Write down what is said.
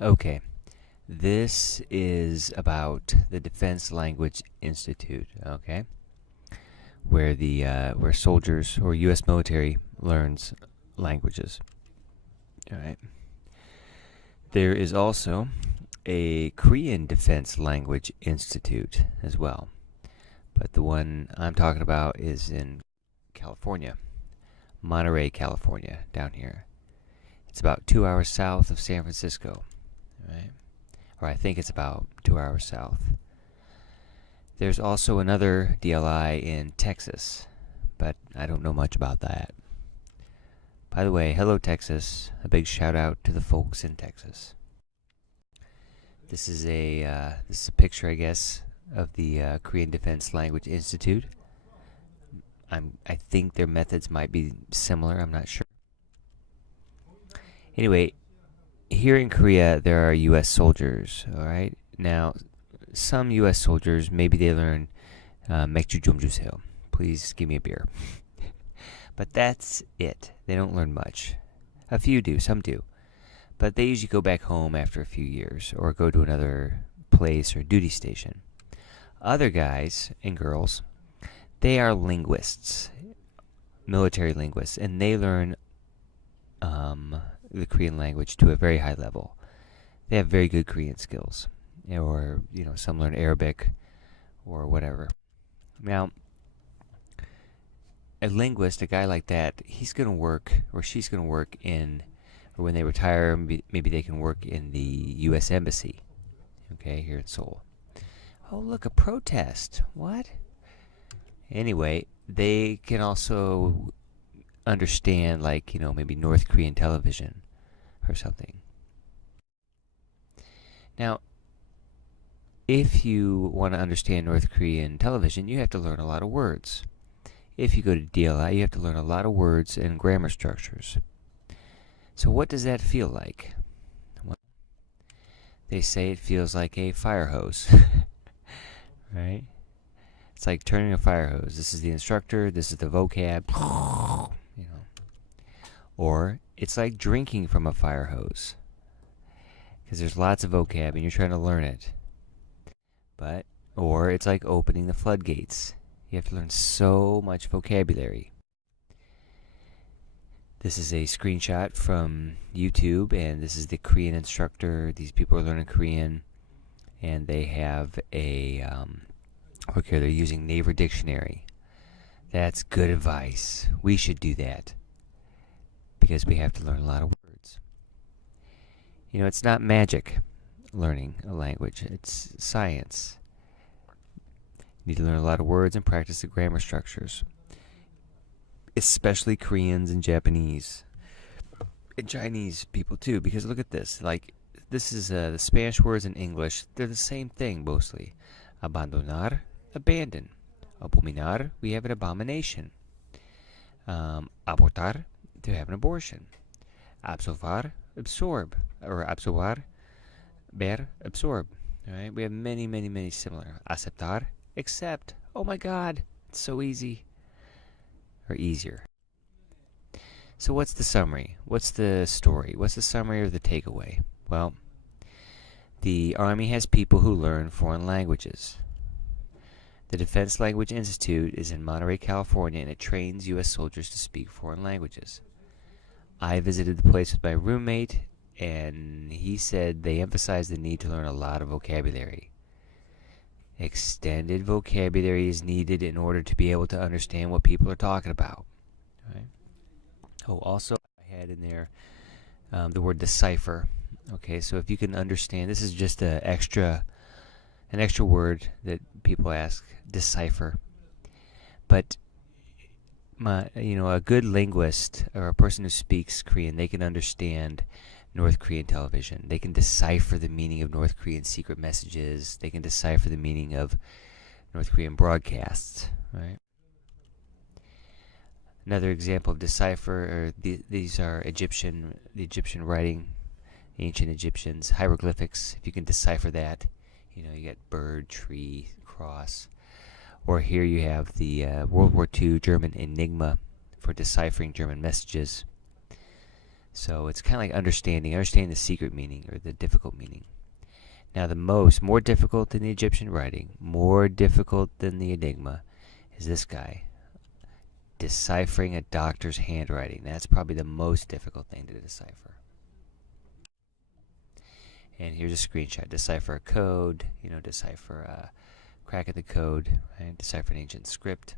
Okay, this is about the Defense Language Institute, okay? Where soldiers or US military learns languages. All right. There is also a Korean Defense Language Institute as well. But the one I'm talking about is in California, Monterey, California, down here. It's about 2 hours south of San Francisco, right? Or I think it's about 2 hours south. There's also another DLI in Texas, but I don't know much about that. By the way, hello Texas. A big shout out to the folks in Texas. This is a picture, I guess, of the Korean Defense Language Institute. I think their methods might be similar. I'm not sure. Anyway, here in Korea, there are U.S. soldiers. All right. Now, some U.S. soldiers maybe they learn 맥주 좀 주세요. Please give me a beer. But that's it. They don't learn much. A few do. Some do. But they usually go back home after a few years or go to another place or duty station. Other guys and girls, they are linguists, military linguists, and they learn the Korean language to a very high level. They have very good Korean skills, or some learn Arabic or whatever. Now, a linguist, a guy like that, he's going to work or she's going to work in, or when they retire, maybe they can work in the U.S. Embassy, okay, here in Seoul. Oh, look, a protest. What? Anyway, they can also understand, like, maybe North Korean television or something. Now, if you want to understand North Korean television, you have to learn a lot of words. If you go to DLI, you have to learn a lot of words and grammar structures. So what does that feel like? Well, they say it feels like a fire hose. Right? It's like turning a fire hose. This is the instructor, this is the vocab, Or it's like drinking from a fire hose. Because there's lots of vocab and you're trying to learn it. Or it's like opening the floodgates. You have to learn so much vocabulary. This is a screenshot from YouTube, and this is the Korean instructor. These people are learning Korean, and they have okay, they're using Naver Dictionary. That's good advice. We should do that because we have to learn a lot of words. It's not magic learning a language. It's science. You need to learn a lot of words and practice the grammar structures. Especially Koreans and Japanese. And Chinese people too, because look at this. Like, this is the Spanish words in English. They're the same thing mostly. Abandonar, abandon. Abominar, we have an abomination. Abortar, to have an abortion. Absorbar, absorb. Or absorbar, ver, absorb. Alright, we have many, many, many similar. Aceptar, accept. Oh my god, it's so easy. Or easier. So what's the summary? What's the story? What's the summary or the takeaway? Well, the Army has people who learn foreign languages. The Defense Language Institute is in Monterey, California, and it trains U.S. soldiers to speak foreign languages. I visited the place with my roommate, and he said they emphasize the need to learn a lot of vocabulary. Extended vocabulary is needed in order to be able to understand what people are talking about. Right? Oh, also, I had in there the word decipher. Okay, so if you can understand, this is just an extra word that people ask, decipher. But a good linguist or a person who speaks Korean, they can understand North Korean television. They can decipher the meaning of North Korean secret messages. They can decipher the meaning of North Korean broadcasts, right? Another example of decipher, these are the Egyptian writing, ancient Egyptians, hieroglyphics. If you can decipher that, you get bird, tree, cross. Or here you have the World War II German Enigma for deciphering German messages. So it's kind of like understanding the secret meaning or the difficult meaning. Now more difficult than the Egyptian writing, more difficult than the Enigma, is this guy. Deciphering a doctor's handwriting. That's probably the most difficult thing to decipher. And here's a screenshot. Decipher a code, decipher a crack of the code, right? Decipher an ancient script.